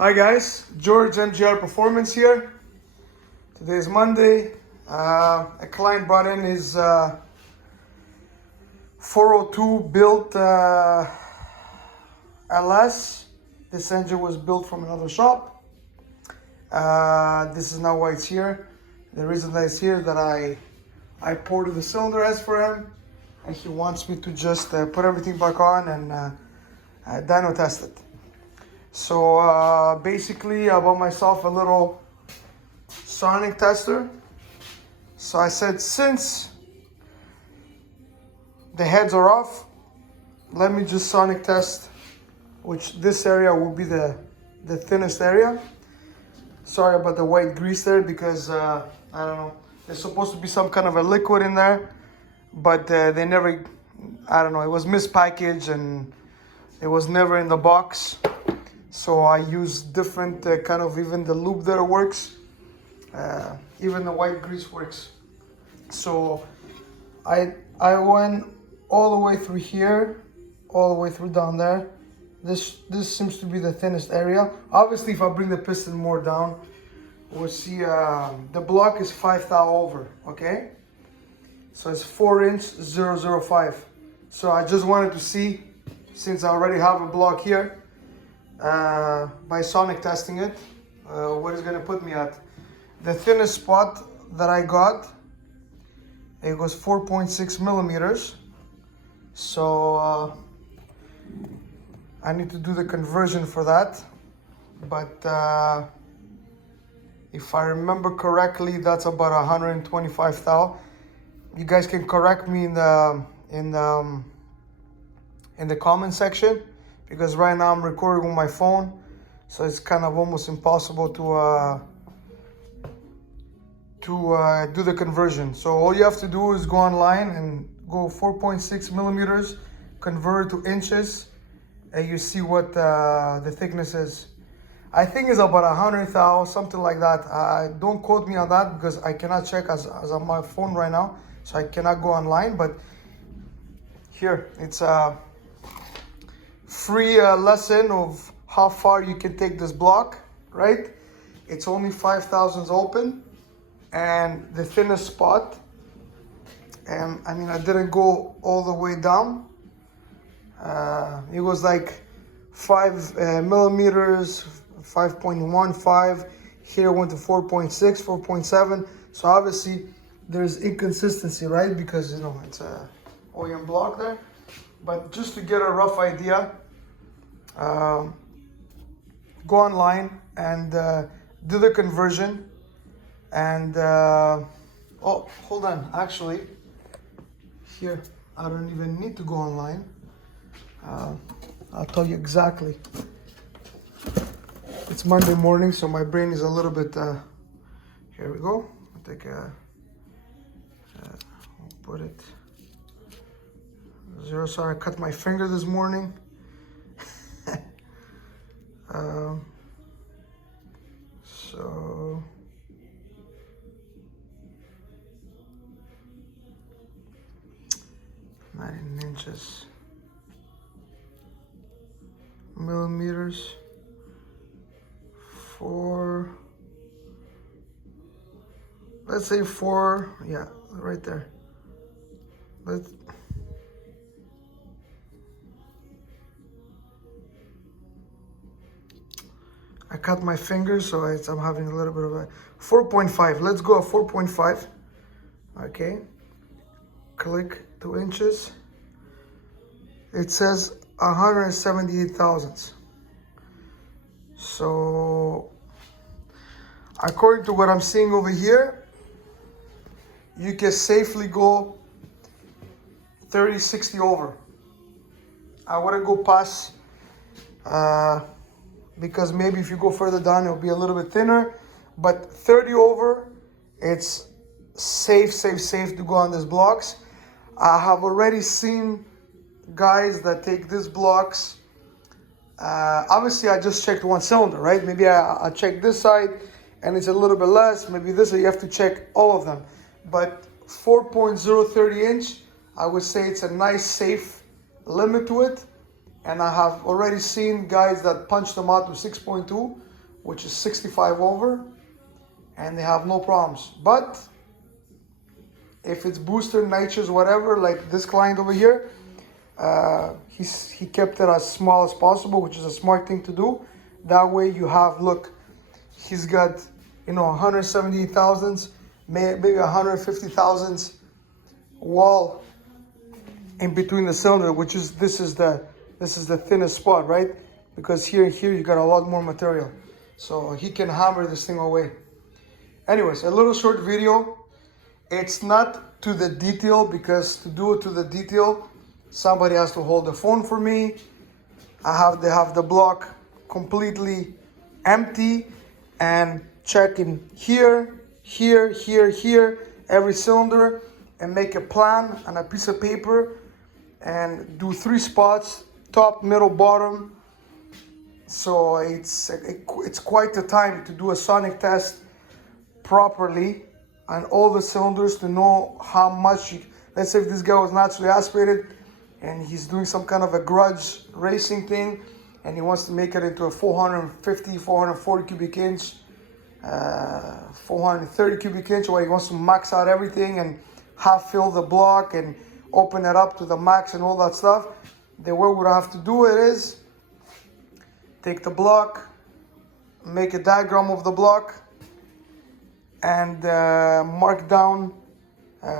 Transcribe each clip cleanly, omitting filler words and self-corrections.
Hi guys, George MGR Performance here. Today is Monday. A client brought in his 402 built LS. This engine was built from another shop. This is now why it's here. The reason that it's here is that I ported the cylinder heads for him, and he wants me to just put everything back on and dyno test it. So basically I bought myself a little sonic tester. So I said, since the heads are off, let me just sonic test, which this area will be the thinnest area. Sorry about the white grease there, because I don't know, there's supposed to be some kind of a liquid in there, but they never, I don't know, it was mispackaged and it was never in the box. So I use different kind of, even the lube there works, even the white grease works. So I went all the way through here, all the way through down there. This seems to be the thinnest area. Obviously, if I bring the piston more down, we'll see the block is 5 thou over, okay? So it's 4" 005. So I just wanted to see, since I already have a block here, by sonic testing it, what is gonna put me at. The thinnest spot that I got, it was 4.6 millimeters. So I need to do the conversion for that. But if I remember correctly, that's about 125 thou. You guys can correct me in the comment section, because right now I'm recording on my phone, so it's kind of almost impossible to do the conversion. So all you have to do is go online and go 4.6 millimeters, convert it to inches, and you see what the thickness is. I think it's about 100 thou, something like that. Don't quote me on that, because I cannot check as on my phone right now, so I cannot go online. But here, it's a free lesson of how far you can take this block, right? It's only 5 thousandths open, and the thinnest spot, and I mean, I didn't go all the way down. It was like 5 millimeters, 5.15. Here went to 4.6, 4.7. So obviously there's inconsistency, right? Because, you know, it's a OEM block there. But just to get a rough idea, go online and do the conversion. And oh, hold on, actually, here, I don't even need to go online. I'll tell you exactly. It's Monday morning, so my brain is a little bit, here we go. I'll take a, I'll put it 0. Sorry, I cut my finger this morning. So 9 inches, millimeters, 4, let's say 4, yeah, right there. I cut my fingers, so I'm having a little bit of a 4.5. Let's go at 4.5. Okay. Click 2 inches. It says 178 thousandths. So according to what I'm seeing over here, you can safely go 30, 60 over. I wouldn't go past, because maybe if you go further down, it'll be a little bit thinner, but 30 over, it's safe to go on these blocks. I have already seen guys that take these blocks. Obviously, I just checked one cylinder, right? Maybe I checked this side and it's a little bit less. Maybe this, you have to check all of them. But 4.030 inch, I would say it's a nice, safe limit to it. And I have already seen guys that punch them out to 6.2. which is 65 over, and they have no problems. But if it's booster, nitrous, whatever, like this client over here, he kept it as small as possible, which is a smart thing to do. That way you have, look, he's got, you know, 170 thousandths, maybe 150 thousandths wall in between the cylinder, which is this is the thinnest spot, right? Because here you got a lot more material, so he can hammer this thing away. Anyways, a little short video. It's not to the detail, because to do it to the detail, somebody has to hold the phone for me. They have the block completely empty and checking here, every cylinder, and make a plan on a piece of paper and do 3 spots, top, middle, bottom. So it's quite the time to do a sonic test properly on all the cylinders to know how much let's say if this guy was naturally aspirated and he's doing some kind of a grudge racing thing and he wants to make it into a 450, 440 cubic inch, 430 cubic inch, where he wants to max out everything and half fill the block and open it up to the max and all that stuff, the way we would have to do it is take the block, make a diagram of the block, and mark down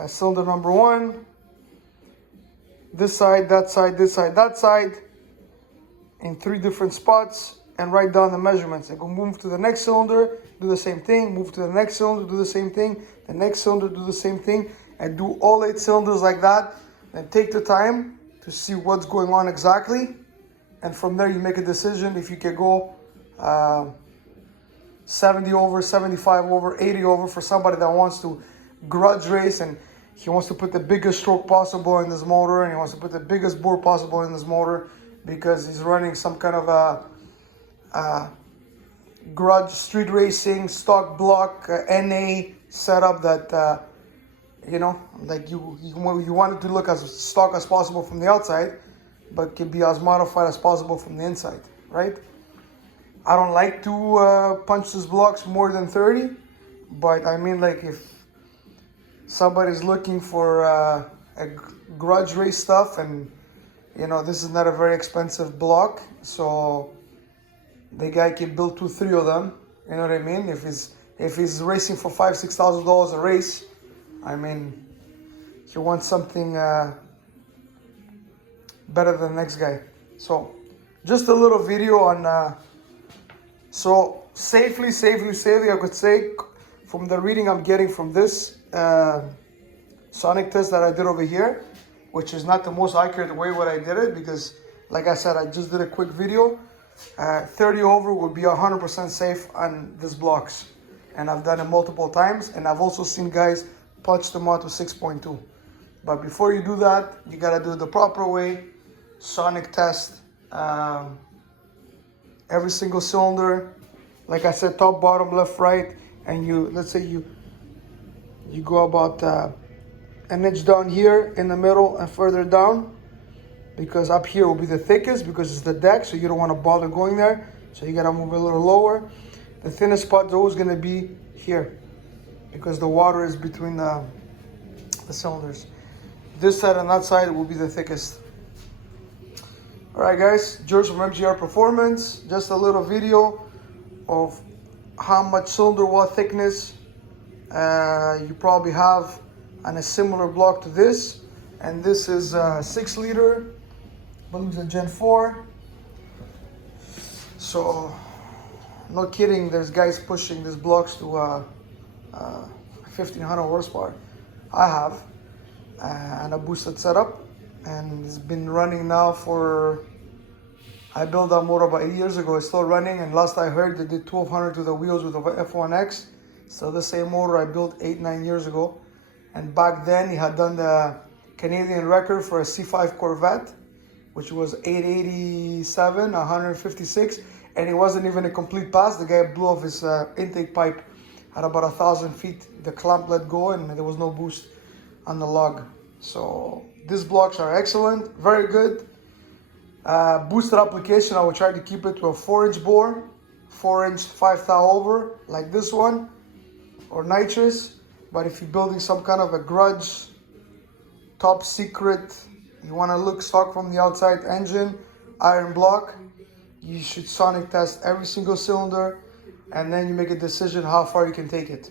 cylinder number 1, this side, that side, this side, that side, in 3 different spots, and write down the measurements. And go move to the next cylinder, do the same thing, move to the next cylinder, do the same thing, the next cylinder, do the same thing, and do all 8 cylinders like that. And take the time to see what's going on exactly, and from there you make a decision if you can go 70 over, 75 over, 80 over for somebody that wants to grudge race and he wants to put the biggest stroke possible in this motor, and he wants to put the biggest bore possible in this motor because he's running some kind of a grudge street racing stock block NA setup that you know, like you want it to look as stock as possible from the outside, but can be as modified as possible from the inside, right? I don't like to punch these blocks more than 30, but I mean, like, if somebody's looking for a grudge race stuff, and you know, this is not a very expensive block, so the guy can build 2-3 of them, you know what I mean? If he's racing for $5,000-$6,000 a race, I mean, he wants something better than the next guy. So just a little video on so safely I could say, from the reading I'm getting from this sonic test that I did over here, which is not the most accurate way what I did it, because like I said, I just did a quick video. 30 over would be 100% safe on these blocks, and I've done it multiple times, and I've also seen guys punch them out to 6.2. But before you do that, you gotta do it the proper way. Sonic test every single cylinder, like I said, top, bottom, left, right, and let's say you go about an inch down here in the middle and further down, because up here will be the thickest because it's the deck, so you don't want to bother going there, so you gotta move a little lower. The thinnest spot is always gonna be here because the water is between the cylinders. This side and that side will be the thickest. All right, guys, George from MGR Performance. Just a little video of how much cylinder wall thickness you probably have on a similar block to this. And this is 6 liter Palooza Gen 4. So, no kidding, there's guys pushing these blocks to 1500 horsepower. I have, and a boosted setup, and it's been running now for, I built that motor about 8 years ago. It's still running, and last I heard they did 1200 to the wheels with the F1X. Still the same motor I built 8-9 years ago, and back then he had done the Canadian record for a C5 Corvette, which was 887, 156, and it wasn't even a complete pass. The guy blew off his intake pipe at about 1,000 feet. The clamp let go and there was no boost on the lug. So these blocks are excellent, very good. Boosted application, I will try to keep it to a 4-inch bore. 4-inch 5 thou over like this one, or nitrous. But if you're building some kind of a grudge, top secret, you want to look stock from the outside engine, iron block, you should sonic test every single cylinder, and then you make a decision how far you can take it.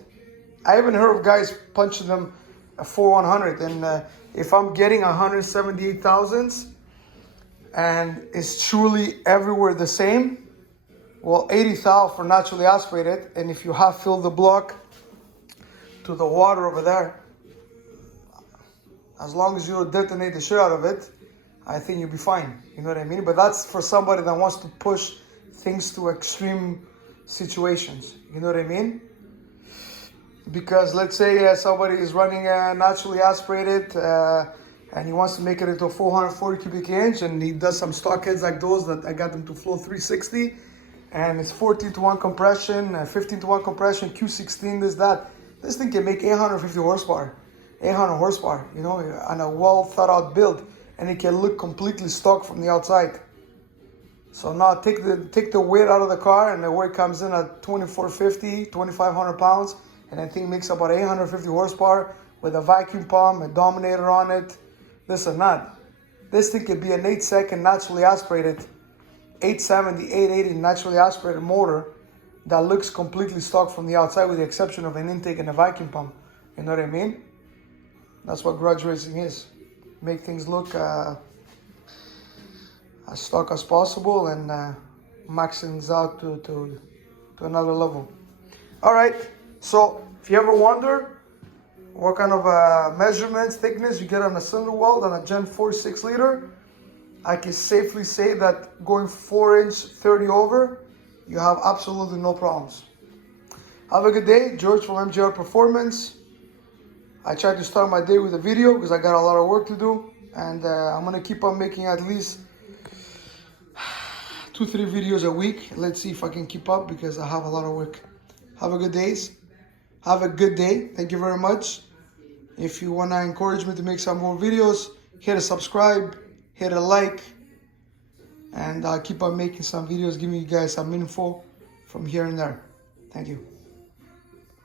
I even heard of guys punching them a 4100, and if I'm getting 178 thousandths and it's truly everywhere the same, well, 80 thou for naturally aspirated, and if you half fill the block to the water over there, as long as you don't detonate the shit out of it, I think you'll be fine. You know what I mean? But that's for somebody that wants to push things to extreme situations. You know what I mean? Because let's say somebody is running naturally aspirated and he wants to make it into a 440 cubic inch, and he does some stock heads like those that I got them to flow 360, and it's 14-to-1 compression, 15-to-1 compression, Q16, this, that. This thing can make 850 horsepower, 800 horsepower, you know, on a well thought out build, and it can look completely stock from the outside. So now take the weight out of the car, and the weight comes in at 2450, 2500 pounds, and that thing makes about 850 horsepower with a vacuum pump, a dominator on it, this and that. This thing could be an 8-second naturally aspirated, 870, 880 naturally aspirated motor that looks completely stock from the outside with the exception of an intake and a vacuum pump. You know what I mean? That's what grudge racing is. Make things look as stock as possible and max things out to another level. All right, so if you ever wonder what kind of measurements, thickness you get on a cylinder weld on a Gen 4 6-liter, I can safely say that going 4-inch 30 over, you have absolutely no problems. Have a good day. George from MJR Performance. I tried to start my day with a video because I got a lot of work to do, and I'm gonna keep on making at least 2-3 videos a week. Let's see if I can keep up because I have a lot of work. Have a good day. Have a good day. Thank you very much. If you wanna encourage me to make some more videos, hit a subscribe, hit a like, and I'll keep on making some videos, giving you guys some info from here and there. Thank you.